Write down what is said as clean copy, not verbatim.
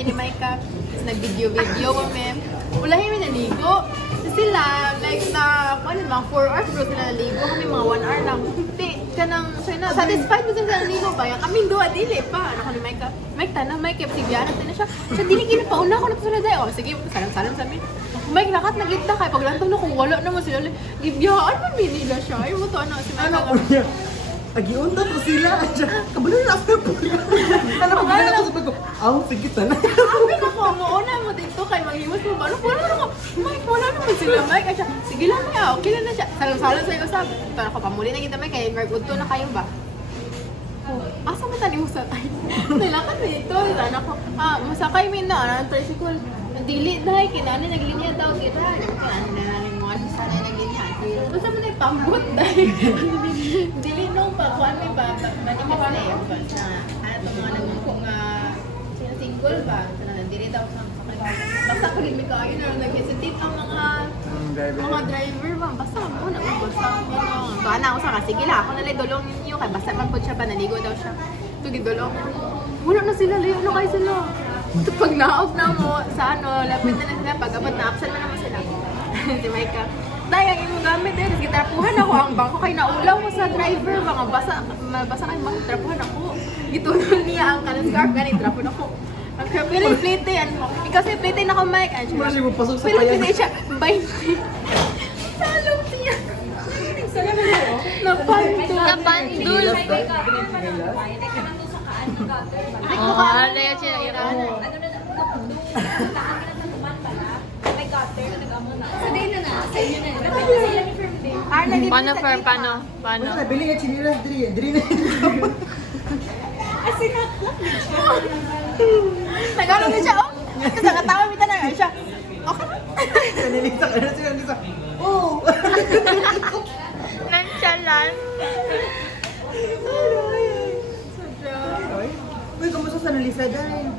kami ni Micah. Tapos nag-video kami. Ulahin kami naligo. Sila, like na, ano, mga 4 hours bro sila naligo. Kami mga 1 hour lang. Di, kanang, so na, satisfied mo sila naligo pa. Yung kaming duwa, dili pa. Ano ko ni Micah? Mike, tanah, Mike, si Biana, tanah siya. Siya, dili pauna ko na ito sila dahil. O, sige, salam-salam sa amin. Mike, lakat nagita kay paglantong na kung wala naman sila. Gibiyaan man binila siya. Ayaw mo to, ano, si Mike. Ano ko niya? Agiunta to sila. Kabalo na ako po. Ano ko gina ko sa pagko? Aw, sige na. Sabi na ko, mauna mo dito kay maghiwas mo ba? Ano, wala naman ko. Mike, wala naman sila, Mike. Ay siya, sige lang niya, okay lang na siya. Salam-salam sa iyo, sabi. Ito na ko, pamuli na kita, Mike, kaya Merguto na kayo ba? Asa mo tani mo sa tayo? Nilakad dito, sana ko. Masakay mi na, ang tricycle. Dili dahil kinani naglinya daw kita. Kinani na namin mo ano sana naglinya. Basta mo na pambot dahil. Dili nung pa kuan mi ba bani mo na yung sa ano mga nagmukha nga single ba. Sana dili daw sa sakay. Basta ko rin mi kayo na nag-hesitate ang mga driver ba. Basta mo na basta mo na. Bana ako sa sige la ako nalay dolong ninyo kay basta man pud siya pa naligo daw siya. Tugi dolong. Wala na sila, layo na kayo sila. Ito pag na-off na mo, sa ano, lapit na sila, pag abot na-absent na naman sila. Si Micah, dahil ang imong gamit eh, tapos gitrapuhan ako, ang bangko kay naulaw mo sa driver, mga basa kayo mga trapuhan ako. Gitulol niya ang kanang scarf, ganit, trapuhan ako. Ang piling plate yan mo. Ikaw siya plate na ako, Mike. Wala siya mo pasok sa Piling payan. plate siya, 20. Salong siya. Napandul. Oh, ano yan siya? Paano, Fer? Paano? Paano? Ano na, bili nga chinilas, diri na. Nagano na siya, oh. Kasi nakatawa kita na siya. Okay na. Nanilisa ka na sila, nilisa. Oh! Nonchalant. Uy, kamusta sa nalisa dahil?